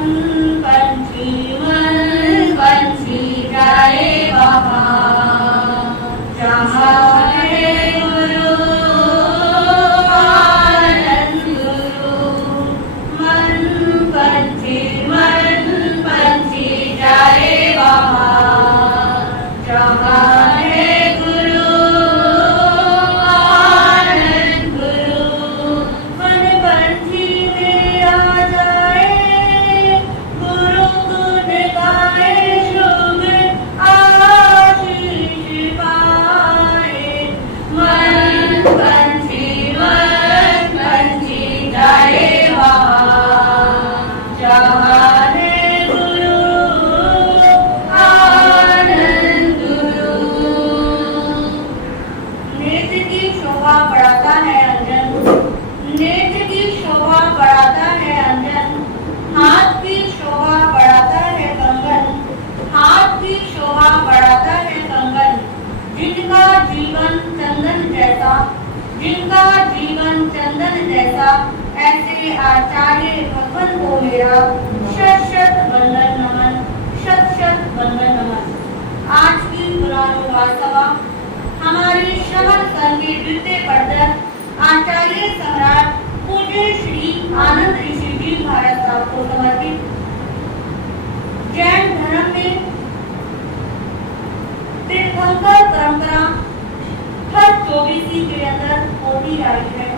मन पंछी जाए वहाँ जहाँ है गुरु आनंद गुरु। मन पंछी जाए वहाँ जहाँ है गुरु आनंद गुरु। मन पंछी में आ जाए गुरु गुण गाए शुभ आशीष पाए। मन पंछी जाए वहाँ जहाँ है गुरु आनंद गुरु। नेत्र की शोभा बढ़ाता है अंजन, नेत्र की शोभा बढ़ाता है अंजन। हाथ की शोभा बढ़ाता है कंगन, हाथ की शोभा बढ़ाता है कंगन। जिनका जीवन चंदन जैसा, जिनका जीवन चंदन जैसा, ऐसे आचार्य भगवान को मेरा शत शत वंदन नमन, शत शत वंदन नमन। आज की पुरानुवाद सभा हमारे श्रवण संघ के द्वितीय पदक आचार्य सम्राट पूज्य श्री आनंद ऋषि जी महाराज साहब को समर्पित। जैन धर्म में तीर्थंकर परंपरा हर 24 के अंदर होती आई है।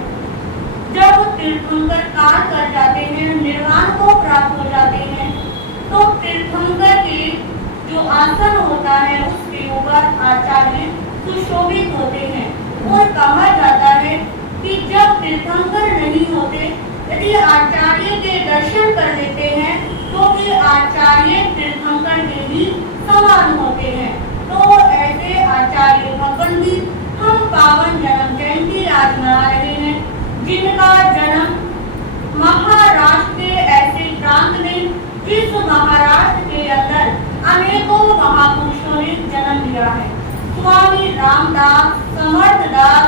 जब तीर्थंकर काल कर जाते हैं, निर्वाण को प्राप्त हो जाते हैं, तो तीर्थंकर के जो आसन होता है उसके ऊपर आचार्य सुशोभित होते हैं। और कहा जाता है कि जब तीर्थंकर नहीं होते, यदि आचार्य के दर्शन कर लेते हैं तो वे आचार्य तीर्थंकर के भी समान होते हैं। तो ऐसे आचार्य भगवान की हम पावन जन्म जयंती आज मना रहे हैं, जिनका जन्म महाराष्ट्र के ऐसे प्रांत में, जिस महाराष्ट्र के अंदर अनेकों महापुरुषों ने जन्म लिया है। स्वामी रामदास, समर्थदास,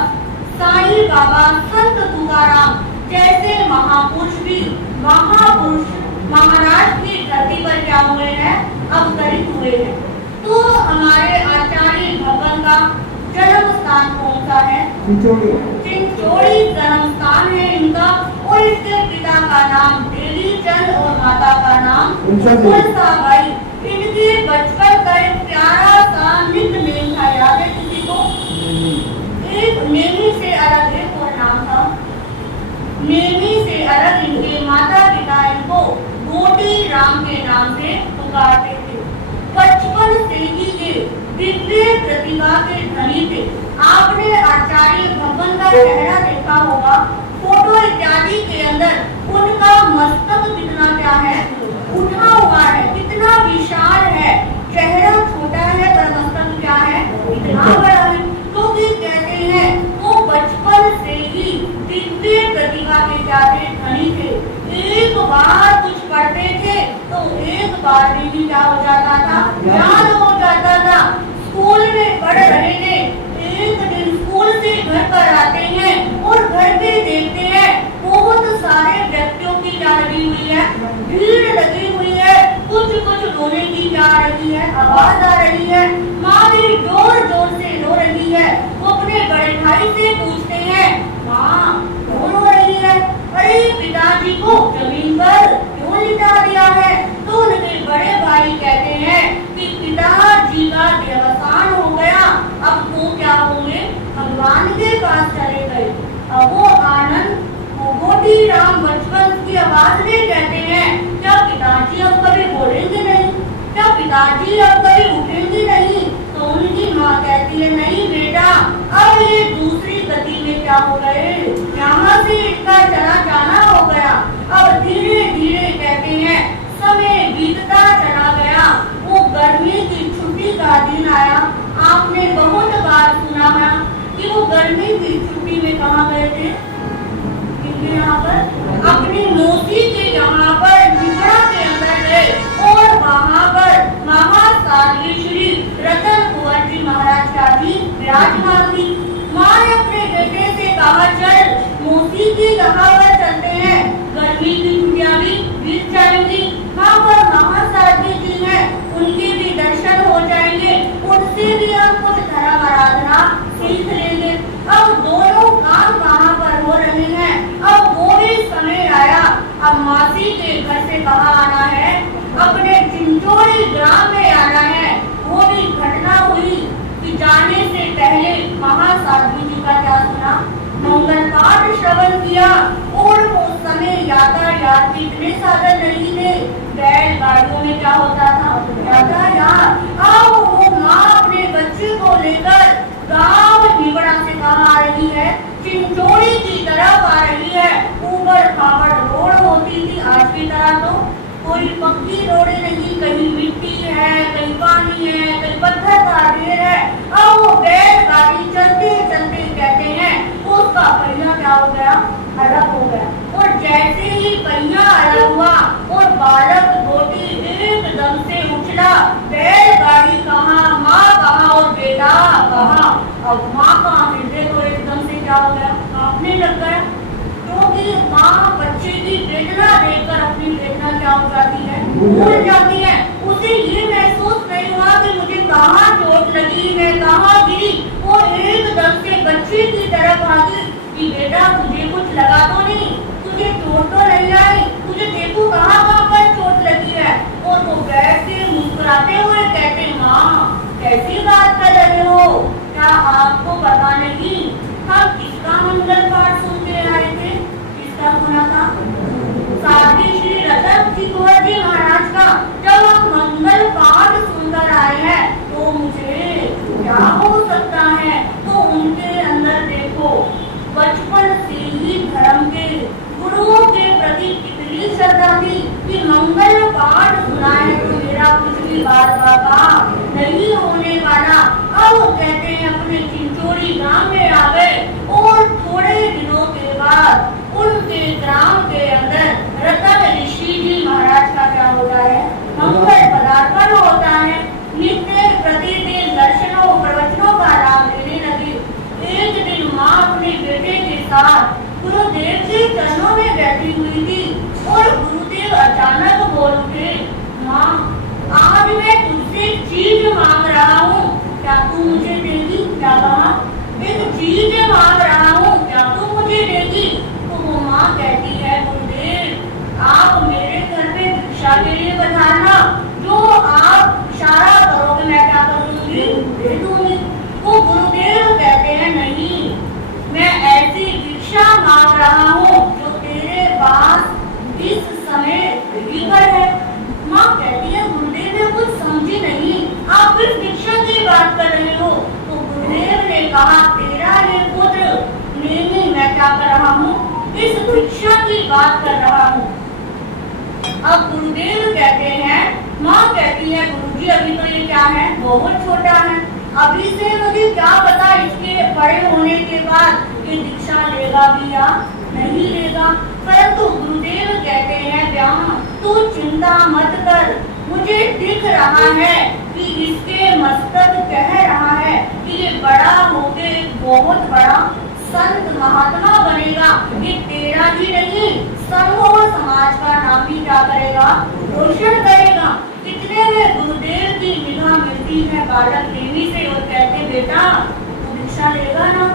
साईं बाबा, संत तुकाराम जैसे महापुरुष भी महापुरुष महाराष्ट्र की धरती पर क्या हुए हैं, अवतरित हुए हैं। तो हमारे आचार्य भगवान का जन्म स्थान कौन सा है? चिंचोड़ी जन्म स्थान है इनका। और इसके पिता का नाम देवी चंद और माता का नाम उल्साबाई। इनके बचपन का एक प्यारा सा निकनेम था, याद है किसी को? एक नेमी से अलग एक और नाम था। नेमी से अलग इनके माता पिता इनको गोटी राम के नाम से पुकारते थे। बचपन से ही ये दिव्य प्रतिभा के धनी थे। आपने आचार्य भगवान का चेहरा देखा होगा, फोटो इत्यादि के अंदर उनका मस्तक कितना क्या है, उठा हुआ है, कितना विशाल है। चेहरा छोटा है पर मस्तक क्या है, इतना बड़ा है। तो भी कहते हैं वो बचपन से ही दिव्य प्रतिभा के जाते धनी थे। एक बार कुछ पढ़ते थे तो एक बार में भी क्या हो जाता था, याद हो जाता था। स्कूल में पढ़ रहे थे, एक दिन स्कूल से घर पर आते हैं और घर पे देखते हैं बहुत सारे व्यक्तियों की क्या लगी हुई है, भीड़ लगी हुई है। कुछ रोने की क्या आ रही है, आवाज आ रही है। माँ भी जोर जोर से रो रही है। वो अपने बड़े भाई से पूछते हैं, माँ क्यों रो रही है? अरे पिताजी को जमीन पर क्यों लिटा दिया है? तो उनके बड़े भाई कहते हैं कि पिताजी का देवसान हो गया, अब वो क्या होंगे, भगवान के पास चले गए। अब वो आनंद गोटी राम बचपन की आवाज में कहते हैं, क्या पिताजी अब कभी बोलेंगे नहीं? क्या पिताजी अब कभी उठेंगे नहीं? तो उनकी माँ कहती है, नहीं बेटा, अब ये दूसरी गति में क्या हो गए, यहाँ से इनका चला जाना हो गया। अब धीरे धीरे कहते हैं समय बीतता चला गया। वो गर्मी की छुट्टी का दिन आया। आपने बहुत बार सुना है कि वो गर्मी की छुट्टी में कहाँ गए थे, इनके यहाँ पर अपनी मौसी के यहाँ पर निगड़ा के अंदर गए। और वहाँ पर महासाध्वी श्री रतन कुंवर जी महाराज का भी विराजमान थी। माँ ने अपने बेटे से कहा, चल मौसी के यहाँ पर चलते हैं, गर्मी की छुट्टियां भी बीत जाएंगी। माँ करना सीख लेंगे। अब दोनों काम कहाँ पर हो रहे हैं, अब वो भी समय आया। अब मासी के घर से कहाँ आना है, अपने चिंचोड़ी ग्राम में आना है। वो भी घटना हुई कि जाने से पहले महासाध्वी जी का क्या सुना, मंगल पाठ श्रवण किया। और उस समय यातायात के इतने साधन नहीं थे, बैलगाड़ियों में क्या होता था, यातायात। अब वो माँ अपने बच्चे को लेकर गांव निबड़ा से कहाँ आ रही है, चिंचोड़ी की तरफ आ रही है। ऊपर खाबड़ रोड होती थी, आज की तरह तो कोई पक्की रोडें नहीं, कहीं मिट्टी है, कहीं पानी है, कहीं पत्थर का ढेर है। अब वो बैलगाड़ी चलते चलते कहते हैं उसका पहिया क्या हो गया, अलग हो गया। और जैसे ही पहिया अलग हुआ और बालक गोटी एकदम से उछला, बैलगाड़ी कहाँ, माँ कहाँ और बेटा कहाँ। अब माँ कहाँ, बेटे तो एकदम से क्या हो गया, कांपने लग गया, क्योंकि माँ बच्चे की वेदना देखकर अपनी वेदना क्या हो जाती है, भूल जाती है। उसे ये महसूस नहीं हुआ कि मुझे कहाँ चोट लगी, मैं कहाँ गिरी। वो एकदम से बच्चे की तरफ भागी कि बेटा तुझे कुछ लगा तो नहीं, तुझे चोट तो नहीं आई, तुझे देखो कहाँ कहाँ पर चोट लगी है। और वो बैठ के मुस्कुराते हुए कहते, माँ कैसी बात कर रहे हो, क्या आपको पता नहीं हम किसका मंगल पाठ सुनते आए थे, किसका सुना था, साध्वी श्री रतन जी कुंवर जी महाराज का। जब हम मंगल पाठ सुनकर आए हैं तो मुझे क्या हो सकता है। तो उनके अंदर देखो बचपन से ही धर्म के गुरुओं के प्रति कितनी श्रद्धा थी कि मंगल पाठ सुना है तो मेरा कुछ भी बात बाबा नहीं होने वाला। अब कहते हैं अपने चिंचोड़ी गांव में आ गए और थोड़े दिनों के बाद उनके ग्राम के अंदर रतन ऋषि जी महाराज का क्या होता है, मंगल पदार्पण होता है। नित्य प्रतिदिन दर्शनों प्रवचनों का लाभ लेने लगे। एक दिन माँ अपने बेटे के साथ गुरुदेव के चरणों में बैठी हुई थी और गुरुदेव अचानक बोल उठे, माँ आज मैं तुझसे चीज मांग रहा हूँ, क्या तू मुझे देगी। क्या कहा, एक चीज मांग रहा हूँ, क्या तू मुझे देगी। तो वो माँ कहती है, गुरुदेव आप मेरे घर पे भिक्षा के लिए पधारना, जो आप इशारा करोगे मैं क्या करूँगी, दे दूंगी। वो गुरुदेव कहते हैं, नहीं मैं ऐसी भिक्षा मांग रहा हूँ जो तेरे पास इस समय बिगड़ है। माँ कहती है, गुरुदेव मैं कुछ समझी नहीं, आप किस भिक्षा की बात कर रहे हो। तो गुरुदेव ने कहा, तेरा ये पुत्र नहीं, मैं क्या कर रहा हूँ, इस भिक्षा की बात कर रहा हूँ। अब गुरुदेव कहते हैं, माँ कहती है, गुरुजी अभी तो ये क्या है, बहुत छोटा है, अभी से मुझे क्या पता इसके बड़े होने के बाद ये दीक्षा लेगा भी या नहीं लेगा। परंतु गुरुदेव कहते हैं, ब्याह तू चिंता मत कर, मुझे दिख रहा है कि इसके मस्तक कह रहा है कि ये बड़ा होके बहुत बड़ा संत महात्मा बनेगा। ये तेरा ही नहीं संघ और समाज का नाम भी क्या करेगा, रोशन करेगा। इतने में गुरुदेव की निगाह मिलती है बालक देवी से और कहते, बेटा तू दीक्षा लेगा ना।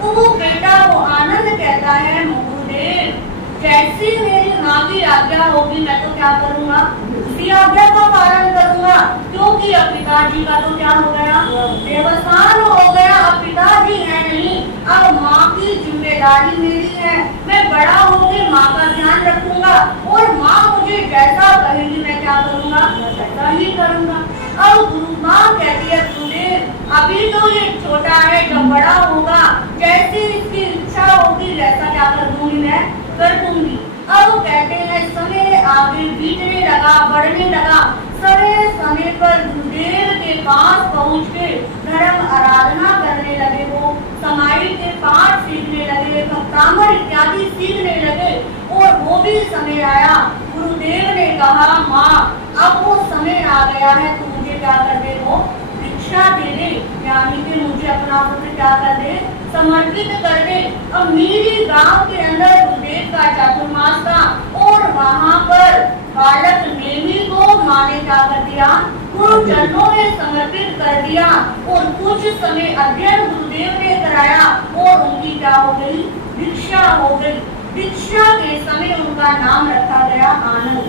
तो वो बेटा वो आनंद कहता है, गुरुदेव जैसी मेरी माँ की आज्ञा होगी मैं तो क्या करूँगा, उसी आज्ञा का पालन करूँगा। क्योंकि अब पिताजी का तो क्या हो गया, देवस्थान हो गया, अब पिताजी है नहीं, अब माँ की जिम्मेदारी मेरी है। मैं बड़ा होकर माँ का ध्यान रखूंगा और माँ मुझे जैसा कहेगी मैं क्या करूँगा, वैसा ही करूँगा। अब गुरु माँ कहती है, गुरुदेव अभी तो ये छोटा है, जब बड़ा होगा जैसी इसकी इच्छा होगी वैसा क्या कर दूंगी, मैं कर दूंगी। अब कहते हैं समय आगे बीतने लगा, बढ़ने लगा। समय पर गुरुदेव के पास पहुँच के धर्म आराधना करने लगे, वो समाई के पाठ सीखने लगे, भक्तामर इत्यादि सीखने लगे। और वो भी समय आया, गुरुदेव ने कहा, माँ अब वो समय आ गया है, तू मुझे क्या कर दे, वो दीक्षा दे दे, यानी कि मुझे अपना पुत्र क्या कर दे, समर्पित कर दे। अब मेरी गांव के अंदर गुरुदेव का चातुर्मास था और वहाँ पर बालक नेमी को माँ ने क्या कर दिया, गुरु गुरु चरणों में समर्पित कर दिया और कुछ समय अध्ययन गुरुदेव ने कराया और उनकी क्या हो गई, दीक्षा हो गई। दीक्षा के समय उनका नाम रखा गया आनंद।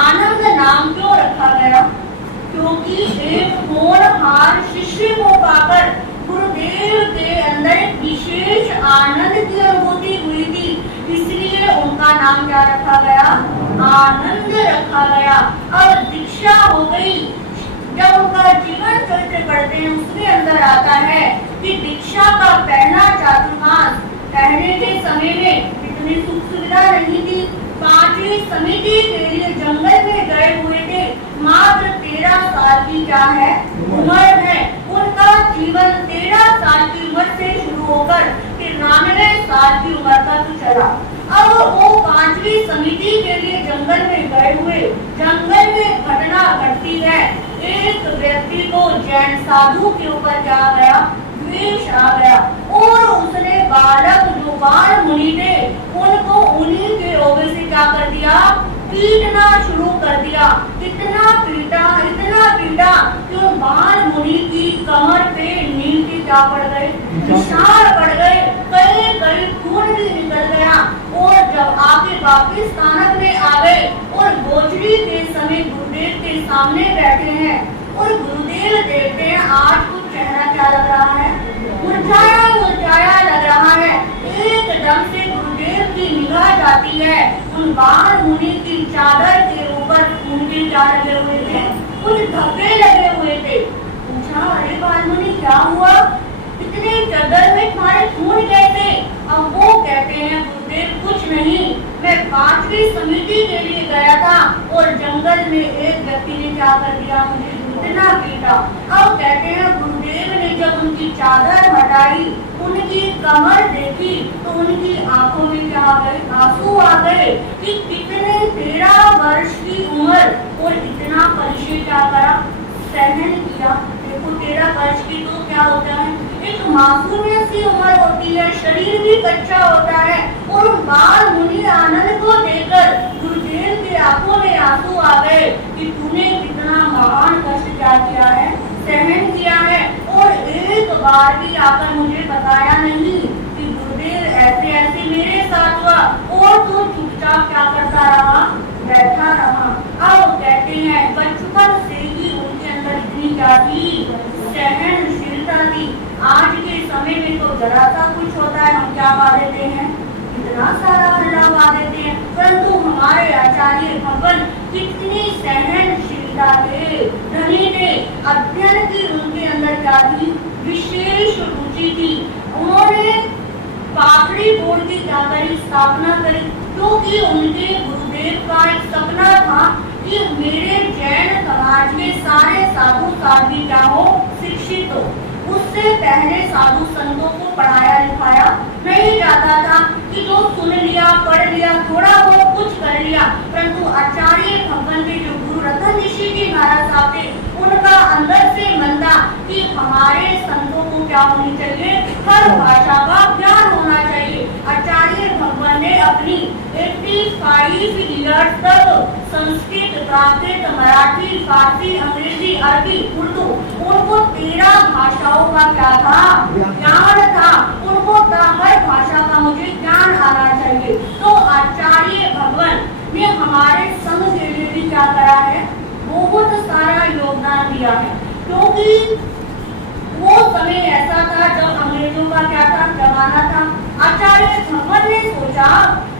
आनंद नाम क्यों रखा गया? क्योंकि एक होनहार शिष्य को पाकर गुरुदेव के अंदर एक विशेष आनंद की अनुभूति हुई थी, इसलिए उनका नाम क्या रखा गया, आनंद रखा गया। अब दीक्षा हो गई। जब उनका जीवन चरित्र पढ़ते हैं उसके अंदर आता है कि दीक्षा का पहला चातुर्मास पहले के समय में इतनी सुख सुविधा नहीं थी। 5वीं समिति के लिए जंगल में गए हुए थे। मात्र 13 साल की क्या है, उम्र है। उनका जीवन 13 साल की उम्र से शुरू होकर 93 साल की उम्र तक चला। अब वो 5वीं समिति के लिए जंगल में गए हुए, जंगल में घटना घटती है। एक व्यक्ति को जैन साधु के ऊपर क्या आ गया, द्वेष आ गया और उसने बालक जो बाल मुनि थे उनको उन्हीं के ओबे से क्या कर दिया, पीटना शुरू कर दिया। इतना पीटा कि उन बाल मुनि की कमर पे नील के क्या पड़ गए, निशान पड़ गए। कई खून भी निकल गया और जब आके वापिस स्थानक में आ गए और गोचरी के समय गुरुदेव के सामने बैठे हैं और गुरुदेव देखते हैं आज कुछ चेहरा क्या लग रहा है, मुरझाया लग रहा है। एकदम से गुरुदेव की निगाह जाती है उन बाल मुनि की चादर के ऊपर खून के क्या लगे हुए थे, कुछ धब्बे लगे हुए थे। पूछा, अरे बाल मुनि क्या हुआ, इतने चादर में तुम्हारे खून कैसे? अब वो कहते हैं गुरुदेव कुछ नहीं, मैं 5वीं समिति के लिए गया था और जंगल में एक व्यक्ति ने क्या कर दिया, मुझे इतना पीटा। अब कहते हैं गुरुदेव ने जब उनकी चादर हटाई, उनकी कमर देखी तो उनकी आंखों में क्या आ गए, आंसू आ गए कि कितने 13 वर्ष की उम्र और इतना परिचय क्या करा, सहन किया। देखो 13 वर्ष की तो क्या होता है, एक मासूमियत सी उम्र होती है, शरीर भी कच्चा होता है और बाल मुनि आनंद को देखकर गुरुदेव के आंखों में आंसू आ गए कि तूने कितना महान कष्ट क्या किया है, सहन किया है और एक बार भी आकर मुझे बताया नहीं कि गुरुदेव ऐसे ऐसे मेरे साथ हुआ और तू चुपचाप क्या करता रहा, बैठा रहा। अब कहते हैं बचपन से ही उनके अंदर इतनी क्या थी, सहनशीलता थी। आज के समय में तो जरा सा कुछ होता है हम क्या पा देते हैं, इतना सारा हल्ला पा देते हैं, परंतु हमारे आचार्य भगवान कितनी सहनशीलता थे, धनी थे। अध्ययन की उनके अंदर क्या थी, विशेष रुचि थी। उन्होंने पाखड़ी बोर्ड की क्या करी, स्थापना करी, क्योंकि उनके गुरुदेव का एक सपना था कि मेरे जैन समाज में सारे साधु साध्वी क्या हो, शिक्षित हो। उससे पहले साधु संतों को पढ़ाया लिखाया नहीं जाता था कि जो सुन लिया, पढ़ लिया, थोड़ा बहुत कुछ कर लिया, परंतु आचार्य भगवान के जो गुरु रतन ऋषि जी महाराज साहब थे उनका अंदर से मन था कि हमारे संतों को क्या होनी चाहिए, हर भाषा का ज्ञान होना चाहिए। आचार्य भगवान ने अपनी 85 ईयर्स तक संस्कृत, प्राकृत, मराठी, फारसी, अंग्रेजी, अरबी, उर्दू, उनको 13 भाषाओं का क्या था, ज्ञान था। उनको हर भाषा का मुझे ज्ञान आना चाहिए। तो आचार्य भगवान ने हमारे संघ के लिए भी क्या करा है, बहुत सारा योगदान दिया है। क्योंकि वो समय ऐसा था जब अंग्रेजों का क्या था, जमाना था। आचार्य भगवान ने सोचा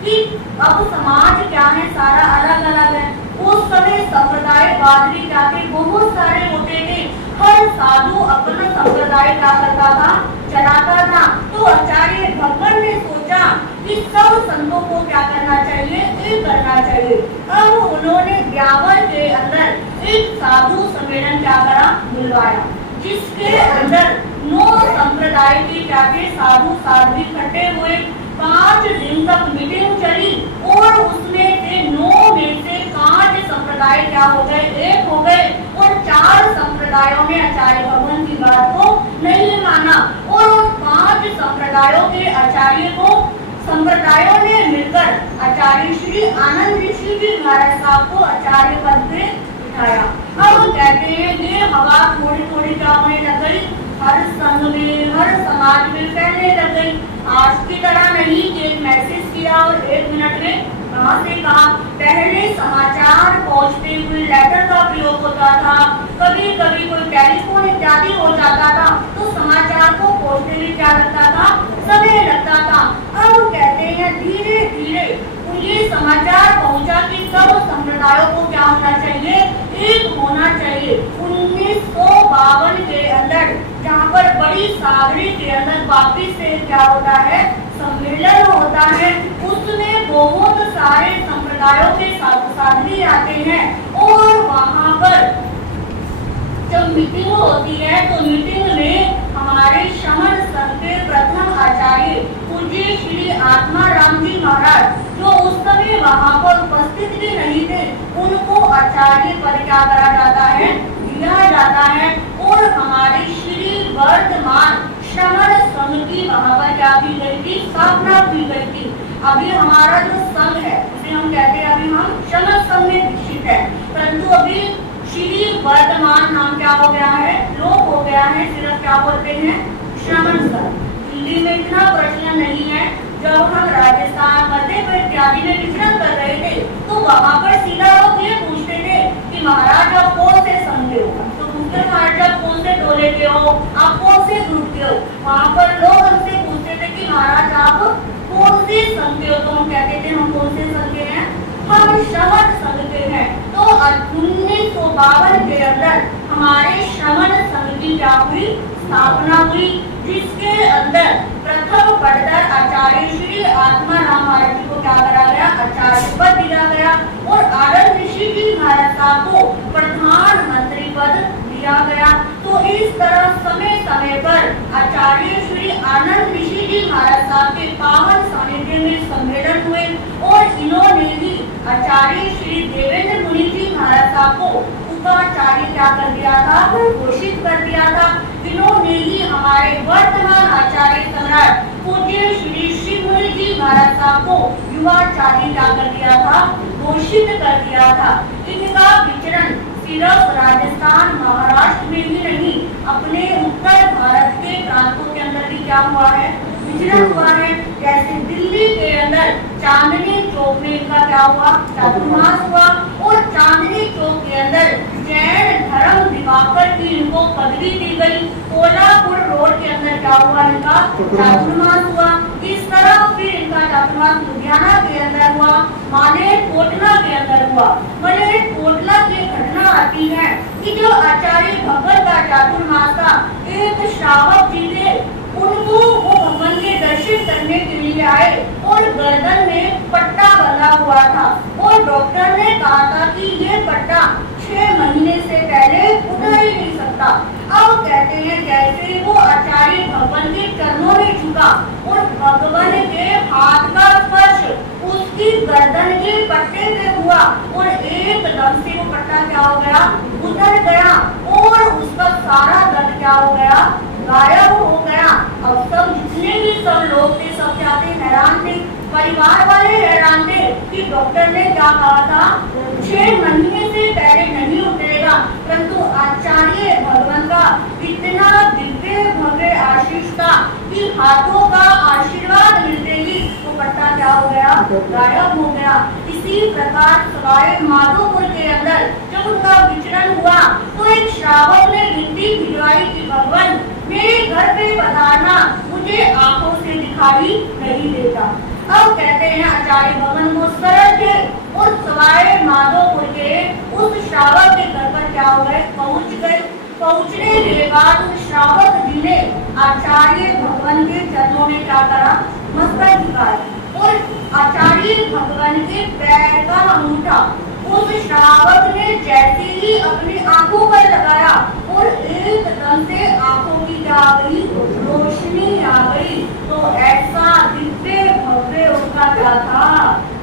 कि अब समाज क्या है, सारा अलग अलग है। उस समय संप्रदायवाद भी क्या थे, बहुत सारे होते थे। हर साधु अपना संप्रदाय क्या करता था, चलाता था। तो आचार्य भगवान ने सोचा कि सब संतों को क्या करना चाहिए, एक करना चाहिए। अब उन्होंने ब्यावर के अंदर एक साधु सम्मेलन क्या करा, बुलवाया, जिसके अंदर 9 संप्रदाय के क्या थे, साधु साध्वी इकट्ठे हुए। 5 दिन तक मीटिंग चली और उसमें से 9 में से 5 संप्रदाय क्या हो गए, एक हो गए और 4 संप्रदायों ने आचार्य भगवान की बात को नहीं माना और उन 5 संप्रदायों के आचार्य को संप्रदायों ने मिलकर आचार्य श्री आनंद ऋषि जी महाराज साहब को आचार्य पद पे उठाया। अब हम कहते कहते हैं ये हवा थोड़ी थोड़ी क्या होने लग गई, हर संघ में, हर समाज में फैलने लग गई। आज की तरह नहीं कि एक मैसेज किया और 1 मिनट में कहां से कहां। पहले समाचार पहुंचते हुए लेटर का प्रयोग होता था, कभी कभी कोई टेलीफोन इत्यादि हो जाता था तो समाचार को पहुंचने में क्या लगता था, समय लगता था। अब कहते हैं धीरे धीरे ये समाचार पहुंचा कि सब संप्रदायों को क्या होना चाहिए, एक होना चाहिए। 1952 के अंदर जहाँ पर बड़ी सागरी के अंदर वापिस से क्या होता है, सम्मेलन होता है, उसमें बहुत सारे संप्रदायों के साधवी आते हैं और वहाँ पर जब मीटिंग होती है तो मीटिंग में हमारे शमन संघ के प्रथम आचार्य पूज्य श्री आत्माराम जी महाराज, जो उस समय वहाँ पर उपस्थित भी नहीं थे, उनको आचार्य पद क्या करा जाता है, दिया जाता है। और हमारे श्री वर्तमान शमन संघ की वहाँ पर क्या की गई थी, स्थापना की गई थी। अभी हमारा जो संघ है उसे हम कहते हैं, अभी हम शमन संघ में दीक्षित है, परंतु अभी श्री वर्तमान नाम क्या हो गया है, लोप हो गया है, सिर्फ क्या बोलते हैं, श्रमण संघ। दिल्ली में इतना प्रचलन नहीं है। जब हम राजस्थान, मध्य प्रदेश इत्यादि में विचरण कर रहे थे तो वहाँ पर सीधा लोग ये पूछते थे कि महाराज आप कौन से संघ के हो, तो पूछते महाराज आप कौन से टोले के हो, आप कौन से ग्रुप के हो। वहाँ पर लोग हमसे पूछते थे कि महाराज आप कौन से संघ के हो, तो हम कहते थे हम कौन से संघ के हैं, हम श्रमण संघ के हैं। तो 1952 के अंदर हमारे श्रमण संघ की क्या हुई, स्थापना हुई, जिसके अंदर प्रथम पदकर आचार्य श्री आत्माराम महाराज जी को क्या करा गया, आचार्य पद दिया गया और आनंद ऋषि जी महाराज साहब को प्रधानमंत्री पद दिया गया। तो इस तरह समय समय पर आचार्य श्री आनंद ऋषि जी महाराज साहब के पावन सानिध्य में सम्मेलन हुए और इन्होंने ही आचार्य श्री देवेंद्र मुनि जी महाराज साहब को उपाचार्य क्या कर दिया था, घोषित कर दिया था। इन्होंने ही हमारे वर्तमान आचार्य सम्राट पूज्य श्री शिवमुनि जी महाराज साहब को युवाचार्य क्या कर दिया था, घोषित कर दिया था। इनका विचरण सिर्फ राजस्थान, महाराष्ट्र में ही नहीं, अपने उत्तर भारत के प्रांतों के अंदर भी क्या हुआ है, विचरण हुआ है। जैसे दिल्ली के अंदर चांदनी चौक में इनका क्या हुआ, चातुर्मास हुआ और चांदनी चौक के अंदर जैन धर्म दिवाकर की इनको पदवी दी गई। कोल्हापुर रोड के अंदर क्या हुआ, इनका चातुर्मास हुआ। इस तरह फिर इनका चातुर्मास लुधियाना के अंदर हुआ, मालेरकोटला के अंदर हुआ। मालेरकोटला की घटना आती है कि जो आचार्य भगत का चातुर्मास था, एक श्रावक जी थे, उनको वो भगवान के दर्शन करने के लिए आए और गर्दन में पट्टा बंधा हुआ था और डॉक्टर ने कहा था कि ये पट्टा 6 महीने से पहले उतर ही नहीं सकता। अब कहते हैं जैसे वो आचार्य भगवान के चरणों में झुका और भगवान के हाथ का स्पर्श उसकी गर्दन के पट्टे पे हुआ और एकदम से वो पट्टा क्या हो गया, उतर गया और उसका सारा दर्द क्या हो गया, गायब हो गया। अब सब जितने भी सब लोग थे सब क्या थे, हैरान थे, परिवार वाले हैरान थे कि डॉक्टर ने क्या कहा था, 6 महीने से पहले नहीं उतरेगा, परंतु आचार्य भगवान का इतना दिव्य भव्य आशीष था कि हाथों का आशीर्वाद मिलते ही वो पट्टा क्या हो गया, गायब हो गया। इसी प्रकार सवाई माधोपुर के अंदर जब उनका विचरण हुआ तो एक श्रावक ने विनती भिजवाई कि भगवान मेरे घर पे पधारना, मुझे आंखों से दिखाई नहीं देता। अब कहते हैं आचार्य भगवान को सरल थे और सवाई माधोपुर के उस श्रावक के घर पर क्या हो गए, पहुंच गए। पहुंचने के बाद उस श्रावक जी ने आचार्य भगवान के चरणों में क्या करा, मस्तक झुकाया और आचार्य भगवान के पैर का अंगूठा उस श्रावक ने जैसे ही अपनी आंखों पर लगाया और एकदम से आंखों की क्या आ गई, रोशनी आ गई। तो ऐसा दिव्य भव्य उनका क्या था,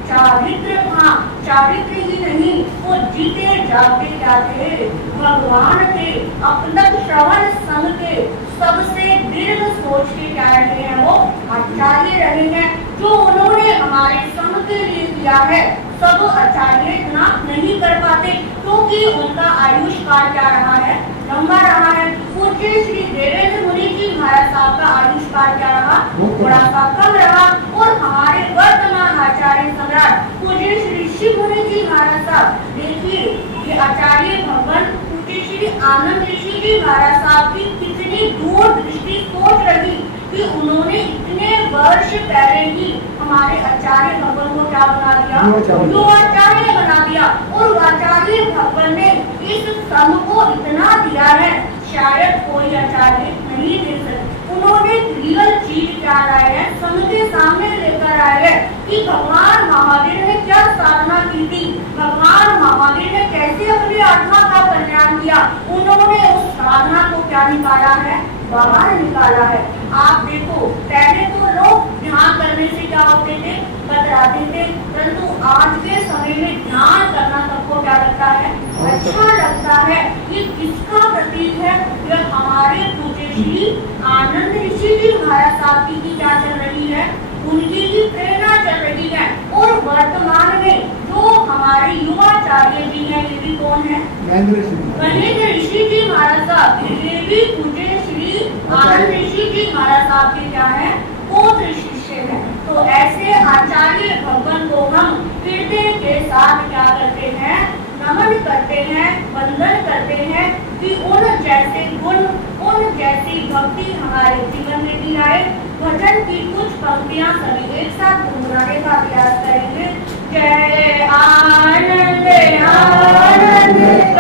चारित्र था। चारित्र ही नहीं, वो जीते जाते क्या थे, भगवान थे। अपना श्रवण संघ के सबसे दीर्घ सोच के क्या रहे हैं, वो आचार्य रहे हैं। जो उन्होंने हमारे संघ के लिए किया है सब आचार्य इतना नहीं कर पाते, क्योंकि उनका आयुष काल क्या रहा है, लंबा रहा है। पूज्य श्री देवेंद्र मुनि जी महाराज साहब का आयुष काल क्या रहा, थोड़ा सा कम रहा। और हमारे वर्तमान आचार्य सम्राट पूज्य श्री शिव मुनि जी महाराज साहब, देखिए ये आचार्य भगवान पूज्य श्री आनंद ऋषि जी महाराज साहब की कितनी दूरदृष्टि सोच रही कि उन्होंने इतने वर्ष पहले ही हमारे आचार्य भगवान को क्या बना दिया, युवाचार्य बना दिया। और आचार्य भगवान ने इस संघ को इतना दिया है, शायद कोई आचार्य नहीं दे सकते। उन्होंने रियल चीज क्या लाए है, संघ के सामने लेकर आए हैं कि भगवान महावीर ने क्या साधना की थी, भगवान महावीर ने कैसे अपनी आत्मा का कल्याण किया। उन्होंने उस साधना को क्या निकाला है, बाहर निकाला है। आप देखो, पहले तो लोग ध्यान करने से क्या होते थे, बतराते थे, परंतु आज के समय में ध्यान करना सबको क्या लगता है, अच्छा लगता है। ये किसका प्रतीक है, यह हमारे पूज्य श्री आनंद ऋषि जी महाराज साहब की क्या चल रही है, उनकी ही प्रेरणा चल रही है। और वर्तमान में जो हमारे युवाचार्य जी हैं, ये भी कौन है, महेंद्र ऋषि जी महाराज साहब, ये भी पूज्य श्री आनंद ऋषि जी महाराज साहब के क्या है, पौत्र शिष्य है। तो ऐसे आचार्य भगवान को हम हृदय के साथ क्या करते हैं, नमन करते हैं, वंदन करते हैं कि उन जैसे गुण, उन जैसी भक्ति हमारे जीवन में भी आए। भजन की कुछ पंक्तियां सभी एक साथ गुनगुनाने का प्रयास करेंगे। जय आनंद आनंद